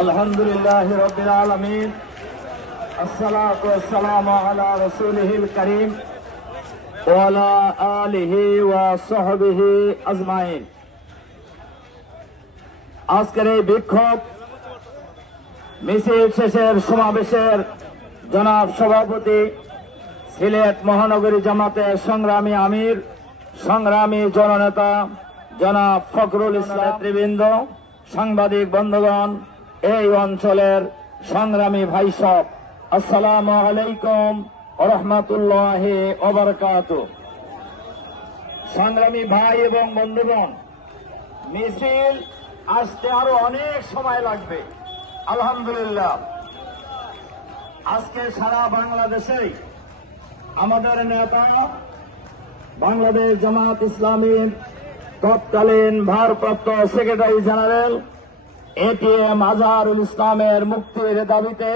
আলহামদুলিল্লাহ রাব্বিল আলামিন, আসসালাতু ওয়াসসালামু আলা রাসূলিহিল কারীম ওয়া আলা আলিহি ওয়া সাহবিহি আজমাইন। আজকের এই বিক্ষোভ মিছিল শেষের সমাবেশের জনাব সভাপতি, সিলেট মহানগরী জামাতের সংগ্রামী আমির, সংগ্রামী জননেতা জনাব ফখরুল ইসলাম নেতৃবৃন্দ, সাংবাদিক বন্ধুগণ, এই অঞ্চলের সংগ্রামী ভাই সব, আসসালামু আলাইকুম ওয়া রাহমাতুল্লাহি ওয়া বারাকাতুহু। সংগ্রামী ভাই এবং বন্ধুগণ, মিছিল আসতে আরো অনেক সময় লাগবে। আলহামদুলিল্লাহ, আজকে সারা বাংলাদেশে আমাদের নেতা, বাংলাদেশ জামাত ইসলামীর তৎকালীন ভারপ্রাপ্ত সেক্রেটারি জেনারেল এটিএম আজহারুল ইসলামের মুক্তির দাবিতে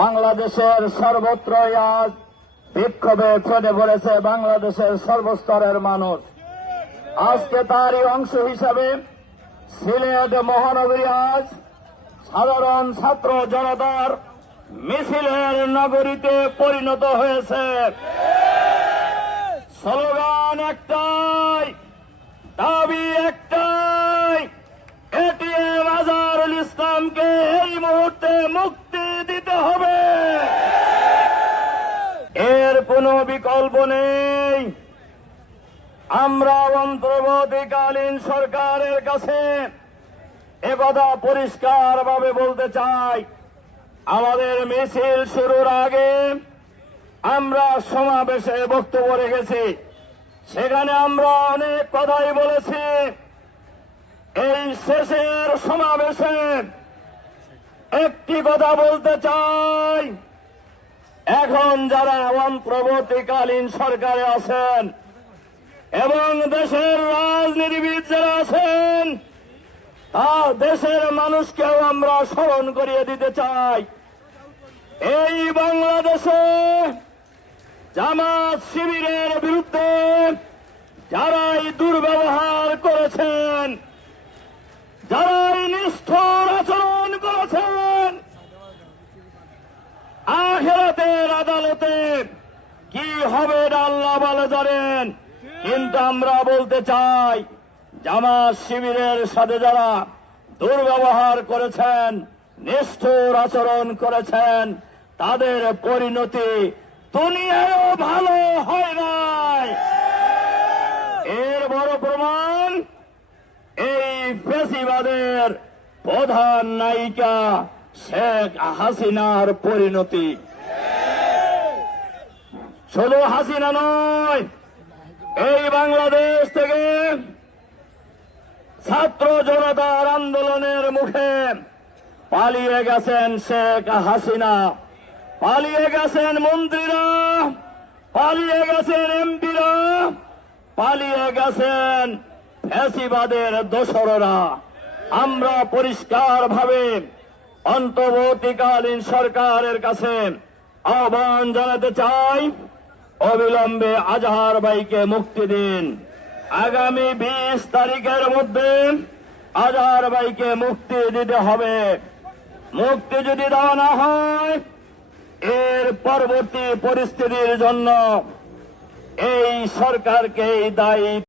বাংলাদেশের সর্বত্রই আজ বিক্ষোভে ফেটে পড়েছে বাংলাদেশের সর্বস্তরের মানুষ। আজকে তারই অংশ হিসাবে সিলেট মহানগরী আজ সাধারণ ছাত্র জনতার মিছিলের নগরীতে পরিণত হয়েছে। স্লোগান একটাই, দাবি একটাই, এটিএম আজহারুল ইসলামকে এই মুহূর্তে মুক্তি দিতে হবে। এর কোনো বিকল্প নেই। আমরা অন্তর্বর্তীকালীন সরকারের কাছে একথা পরিষ্কারভাবে বলতে চাই, আমাদের মিছিল শুরুর আগে আমরা সমাবেশে বক্তব্য রেখেছি, সেখানে আমরা অনেক কথাই বলেছি। এই শেষের সমাবেশে একটি কথা বলতে চাই, এখন যারা অন্তর্বর্তীকালীন সরকারে আছেন এবং দেশের রাজনীতিবিদ যারা আছেন, তা দেশের মানুষকেও আমরা স্মরণ করিয়ে দিতে চাই, এই বাংলাদেশে জামাত শিবিরের বিরুদ্ধে যারাই দুর্ব্যবহার করেছেন, যারাই নিষ্ঠুর আচরণ করেছেন, আখিরাতের আদালতে কি হবে আল্লাহ ভালো জানেন। কিন্তু আমরা বলতে চাই, জামাত শিবিরের সাথে যারা দুর্ব্যবহার করেছেন, নিষ্ঠুর আচরণ করেছেন, তাদের পরিণতি দুনিয়ায়ও ভালো হয় নাই। এর বড় প্রমাণ এই ফ্যাসিবাদের প্রধান নায়িকা শেখ হাসিনার পরিণতি। শুধু হাসিনা নয়, এই বাংলাদেশ থেকে ছাত্র জনতার আন্দোলনের মুখে পালিয়ে গেছেন শেখ হাসিনা, পালিয়ে গেছেন মন্ত্রীরা, পালিয়ে গেছেন এমপিরা, পালিয়ে গেছেন ফ্যাসিবাদের দোসররা। আমরা পরিষ্কারভাবে অন্তর্বর্তীকালীন সরকারের কাছে আহ্বান জানাতে চাই, অবিলম্বে আজহার ভাইকে মুক্তি দিন। আগামী 20 তারিখের মধ্যে আজহার ভাইকে মুক্তি দিতে হবে। মুক্তি যদি দেওয়া না হয়, এর পরবর্তী পরিস্থিতির জন্য এই সরকারকেই দায়ী